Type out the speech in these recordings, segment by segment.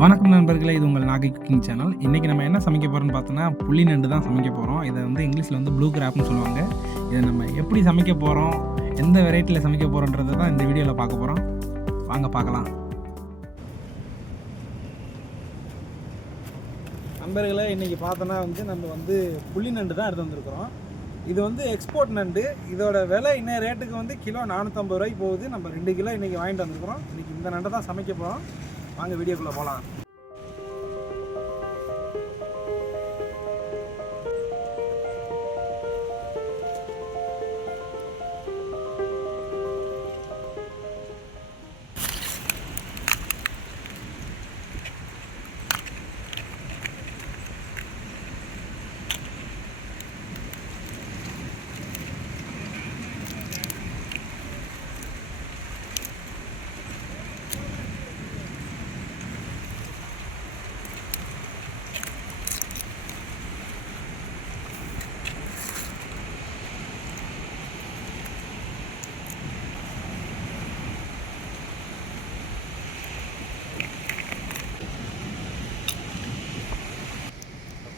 வணக்கம் நண்பர்களே, இது உங்கள் நாகை குக்கிங் சேனல். இன்றைக்கி நம்ம என்ன சமைக்க போகிறோம்னு பார்த்தோன்னா, புள்ளி நண்டு தான் சமைக்க போகிறோம். இதை வந்து இங்கிலீஷில் வந்து ப்ளூ கிராப்னு சொல்லுவாங்க. இதை நம்ம எப்படி சமைக்க போகிறோம், எந்த வெரைட்டியில் சமைக்க போகிறோன்றதை தான் இந்த வீடியோவில் பார்க்க போகிறோம். வாங்க பார்க்கலாம். நண்பர்களே, இன்றைக்கி பார்த்தோன்னா நம்ம புள்ளி நண்டு தான் எடுத்து வந்திருக்கிறோம். இது எக்ஸ்போர்ட் நண்டு. இதோட விலை இன்னும் ரேட்டுக்கு கிலோ 450 ரூபாய்க்கு போகுது. நம்ம 2 கிலோ இன்றைக்கி வாங்கிட்டு வந்துருக்கிறோம். இன்றைக்கி இந்த நண்டை தான் சமைக்க போகிறோம். வாங்க வீடியோக்குள்ளே போகலாம்.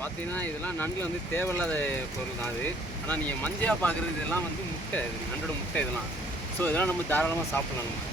பார்த்தீங்கன்னா இதெல்லாம் நண்டில் தேவையில்லாத பொருள் தான் அது. ஆனால் நீங்கள் மஞ்சள் பார்க்குறது இதெல்லாம் முட்டை, இது நண்டோட முட்டை இதெல்லாம். ஸோ இதெல்லாம் நம்ம தாராளமாக சாப்பிட்லாம். நம்ம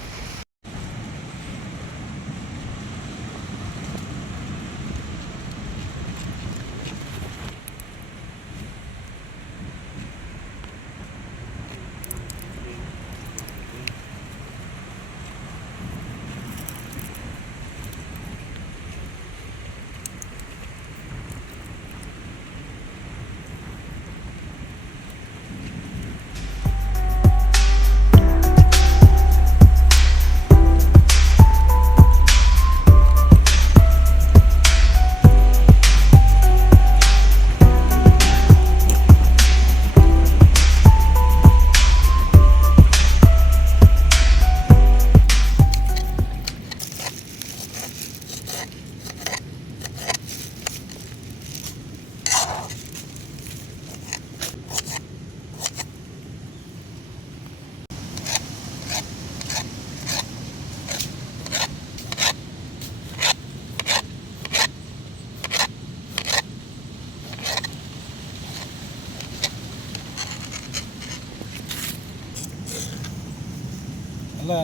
நல்லா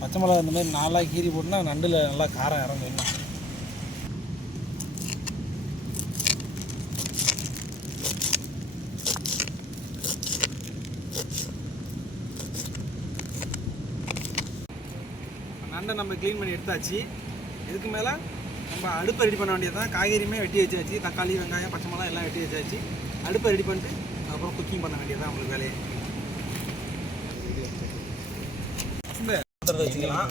பச்சை மிளகா இந்த மாதிரி 4 கீரி போட்டுனா நண்டில் நல்லா காரம் இறங்கும். நண்டை நம்ம க்ளீன் பண்ணி எடுத்தாச்சு. இதுக்கு மேலே நம்ம அடுப்பை ரெடி பண்ண வேண்டியது தான். காய்கறியுமே வெட்டி வச்சாச்சு, தக்காளி வெங்காயம் பச்சை மிளகா எல்லாம் வெட்டி வச்சாச்சு. அடுப்பை ரெடி பண்ணிட்டு அப்புறம் குக்கிங் பண்ண வேண்டியது தான் உங்களுக்கு வேலையை. வச்சுக்கலாம்.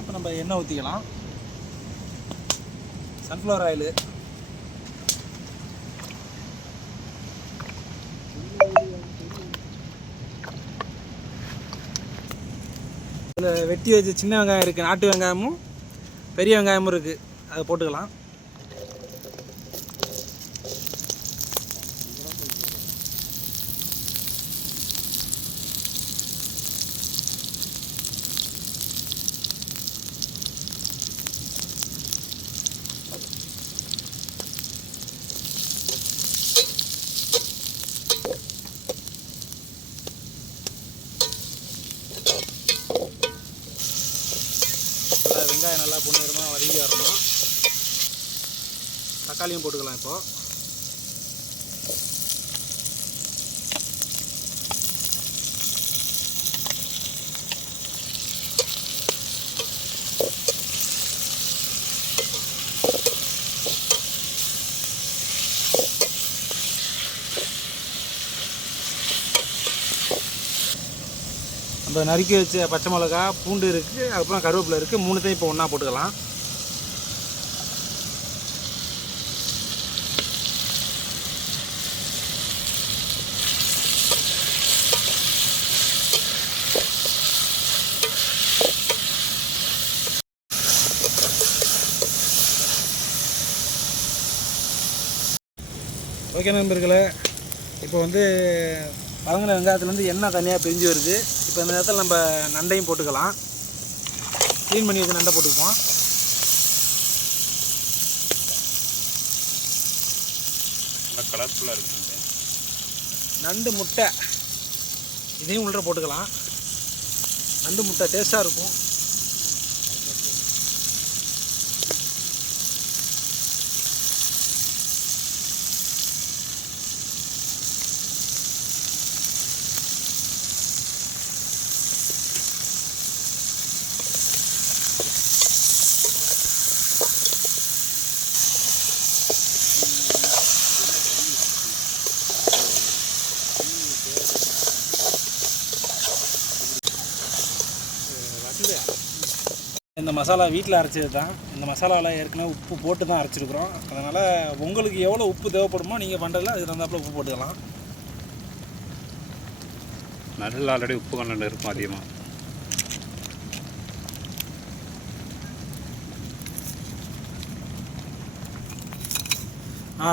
இப்போ நம்ம எண்ணெய் ஊற்றிக்கலாம். சன்ஃப்ளவர் ஆயிலு, இதில் வெட்டி வச்சு சின்ன வெங்காயம் இருக்குது, நாட்டு வெங்காயமும் பெரிய வெங்காயமும் இருக்குது, அதை போட்டுக்கலாம். வெங்காயம் நல்லா பொன்னிறமாக வதங்கி வரணும். தக்காளியும் போட்டுக்கலாம். இப்போது நம்ம நறுக்கி வச்ச பச்சை மிளகா, பூண்டு இருக்குது, அதுக்கப்புறம் கருவேப்பிலை இருக்குது. 3த்தையும் இப்போ ஒன்றா போட்டுக்கலாம். ஓகே நண்பர்களே, இப்போ வதங்கின வெங்காயத்துலேருந்து எண்ணெய் தனியாக பிரிஞ்சு வருது. இப்போ இந்த நேரத்தில் நம்ம நண்டையும் போட்டுக்கலாம். க்ளீன் பண்ணி வச்சு நண்டை போட்டுக்குவோம். நல்லா கலர்ஃபுல்லாக இருக்குது. நண்டு முட்டை இதையும் உள்ள போட்டுக்கலாம். நண்டு முட்டை டேஸ்ட்டாக இருக்கும். இந்த மசாலா வீட்டில் அரைச்சது தான். இந்த மசாலாவில் ஏற்கனவே உப்பு போட்டு தான் அரைச்சிருக்கிறோம். அதனால் உங்களுக்கு எவ்வளோ உப்பு தேவைப்படுமோ நீங்கள் பண்ணுறதுல அதுக்கு தகுந்தாப்புல உப்பு போட்டுக்கலாம். நல்லா ஆல்ரெடி உப்பு கண்டென்ட் இருக்கும் அதிகமாக.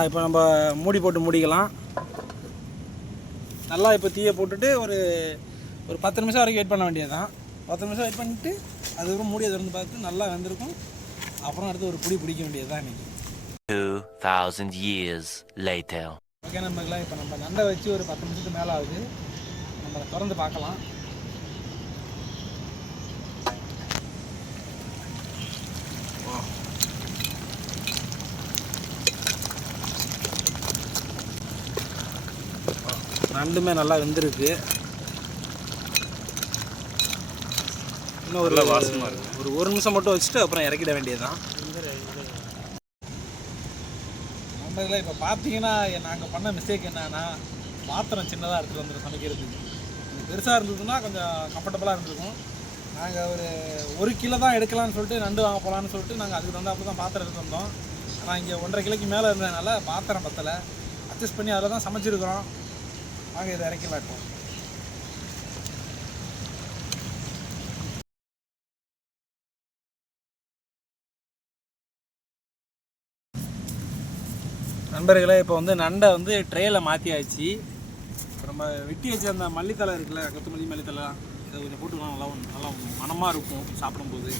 இப்போ நம்ம மூடி போட்டு மூடிக்கலாம். நல்லா இப்போ தீயை போட்டுட்டு ஒரு 10 நிமிஷம் வரைக்கும் வெயிட் பண்ண வேண்டியது தான். 10 நிமிஷம் வெயிட் பண்ணிவிட்டு அதுக்கப்புறம் மூடியை திறந்து பார்த்து நல்லா வெந்திருக்கும். அப்புறம் அடுத்து ஒரு பிடிக்க வேண்டியது தான் இன்றைக்கி. 2000 years later. ஓகே நண்பர்களே, இப்போ நம்ம நண்டை வச்சு ஒரு 10 நிமிஷத்துக்கு மேலே ஆகுது. நம்ம திறந்து பார்க்கலாம். நண்டுமே நல்லா வெந்திருக்கு. இன்னும் ஒரு வாசமாக இருக்குது. ஒரு நிமிஷம் மட்டும் வச்சுட்டு அப்புறம் இறக்கிட வேண்டியது தான். நண்பர்களே, இப்போ பார்த்தீங்கன்னா நாங்கள் பண்ண மிஸ்டேக் என்னன்னா, பாத்திரம் சின்னதாக எடுத்துகிட்டு வந்துடும் சமைக்கிறதுக்கு. பெருசாக இருந்ததுன்னா கொஞ்சம் கம்ஃபர்டபுளாக இருந்திருக்கும். நாங்கள் ஒரு கிலோ தான் எடுக்கலாம்னு சொல்லிட்டு நண்டு வாங்க போகலான்னு சொல்லிட்டு நாங்கள் அதுக்கு தந்தாப்புல தான் பாத்திரம் எடுத்து வந்தோம். ஆனால் இங்கே 1.5 கிலோக்கு மேலே இருந்ததுனால பாத்திரம் பத்தலை. அட்ஜஸ்ட் பண்ணி அதில் தான் சமைச்சிருக்கிறோம். வாங்க இதை இறக்கலாம். இப்போ நண்பர்களே, இப்போ நண்டை ட்ரேயில் மாற்றியாச்சு. இப்போ நம்ம வெட்டி வச்ச அந்த மல்லித்தலை இருக்குல்ல, கொத்தமல்லி மல்லித்தலை, இதை கொஞ்சம் போட்டுக்கலாம். நல்லா மணமாக இருக்கும் சாப்பிடும்போது.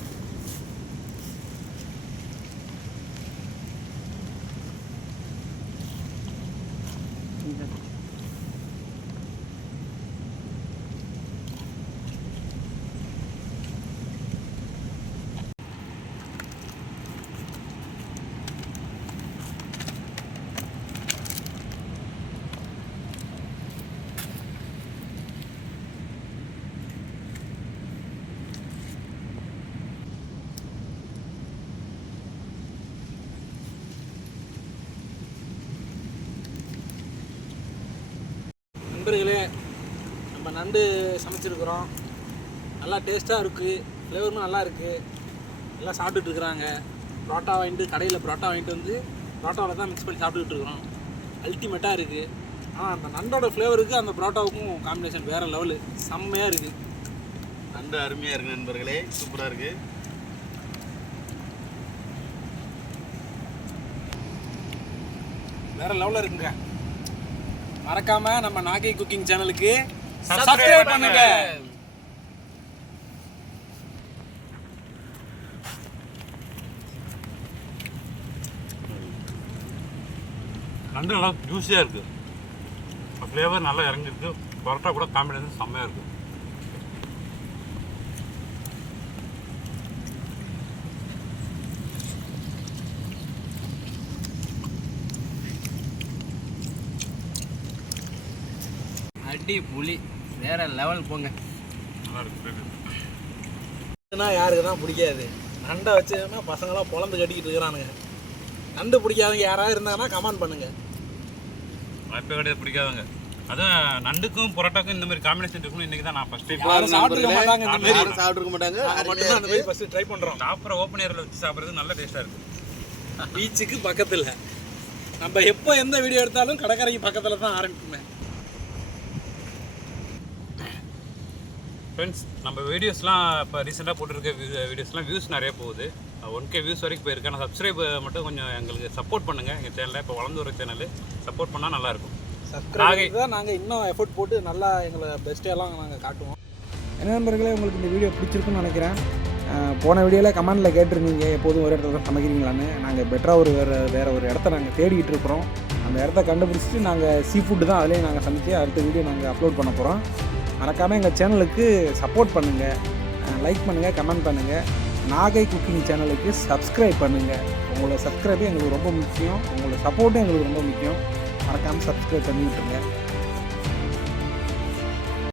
நண்பர்களே, நம்ம நண்டு சமைச்சிருக்கிறோம். நல்லா டேஸ்ட்டாக இருக்குது. ஃப்ளேவரும் நல்லா இருக்குது. எல்லாம் சாப்பிட்டுட்டு இருக்கிறாங்க. புரோட்டா வாங்கிட்டு கடையில் புரோட்டா வாங்கிட்டு புரோட்டாவில் தான் மிக்ஸ் பண்ணி சாப்பிட்டுட்டு இருக்கிறோம். அல்டிமேட்டாக இருக்குது. ஆனால் அந்த நண்டோட ஃப்ளேவருக்கு அந்த புரோட்டாவுக்கும் காம்பினேஷன் வேறு லெவலு. செம்மையாக இருக்குது. நண்டு அருமையாக இருக்குது நண்பர்களே, சூப்பராக இருக்குது. வேறு லெவலில் இருக்குங்க. மறக்காம நம்ம நாகை குக்கிங் சேனலுக்கு சப்ஸ்கிரைப் பண்ணுங்க. நண்டு நல்லா ஜூஸியாக இருக்குது. ஃப்ளேவர் நல்லா இறங்கிருக்கு. பரோட்டா கூட காம்பினேஷன் செம்மையாக இருக்குது. அடி புளி வேற லெவல் போங்க. நல்லா இருக்குது. யாருக்கு தான் பிடிக்காது? நண்டை வச்சுன்னா பசங்களாம் பொழந்து கட்டிக்கிட்டு இருக்கிறானுங்க. நண்டு பிடிக்காதவங்க யாராவது இருந்தாங்கன்னா கமெண்ட் பண்ணுங்க. வாய்ப்பே கிடையாது பிடிக்காதவங்க. அதான் நண்டுக்கும் பரோட்டாக்கும் இந்த மாதிரி காம்பினேஷன் இருக்குன்னு இன்னைக்கு தான் நான் ஃபர்ஸ்ட் டைம் சாப்பிட்ருக்க மாட்டாங்க. அந்த மாதிரி ஃபர்ஸ்ட் ட்ரை பண்றோம். சாப்பிட்ற ஓப்பன் ஏரியில் வச்சு சாப்பிட்றது நல்ல டேஸ்ட்டாக இருக்குது. பீச்சுக்கு பக்கத்தில் நம்ம எப்போ எந்த வீடியோ எடுத்தாலும் கடற்கரைக்கு பக்கத்தில் தான் ஆரம்பிக்குமே. ஃப்ரெண்ட்ஸ், நம்ம வீடியோஸ்லாம் இப்போ ரீசெண்டாக போட்டிருக்க வீடியோஸ்லாம் வியூஸ் நிறைய போகுது. 1K வியூஸ் வரைக்கும் போயிருக்கு. ஆனால் சப்ஸ்கிரைப் மட்டும் கொஞ்சம் எங்களுக்கு சப்போர்ட் பண்ணுங்கள். எங்கள் சேனலில் இப்போ வளர்ந்து வர சேனல் சப்போர்ட் பண்ணால் நல்லாயிருக்கும். சப்ஸ்கிரைப் தான் நாங்கள் இன்னும் எஃபோர்ட் போட்டு நல்லா எங்களை பெஸ்ட்டெல்லாம் நாங்கள் காட்டுவோம். என்ன நண்பர்களே, உங்களுக்கு இந்த வீடியோ பிடிச்சிருக்குன்னு நினைக்கிறேன். போன வீடியோவில் கமெண்டில் கேட்டிருந்தீங்க எப்போதும் ஒரு இடத்துல தான் சமைக்கிறீங்களான்னு. நாங்கள் பெட்டராக வேறு ஒரு இடத்த நாங்கள் தேடிக்கிட்டு இருக்கிறோம். அந்த இடத்த கண்டுபிடிச்சிட்டு நாங்கள் சீ ஃபுட்டு தான் அதிலே நாங்கள் சமைச்சு அடுத்த வீடியோ நாங்கள் அப்லோட் பண்ண போகிறோம். மறக்காமல் எங்கள் சேனலுக்கு சப்போர்ட் பண்ணுங்கள், லைக் பண்ணுங்கள், கமெண்ட் பண்ணுங்கள். நாகை குக்கிங் சேனலுக்கு சப்ஸ்கிரைப் பண்ணுங்கள். உங்களோட சப்ஸ்கிரைபே எங்களுக்கு ரொம்ப முக்கியம், உங்களோட சப்போர்ட்டும் எங்களுக்கு ரொம்ப முக்கியம். மறக்காமல் சப்ஸ்கிரைப் பண்ணி விட்டுருங்க.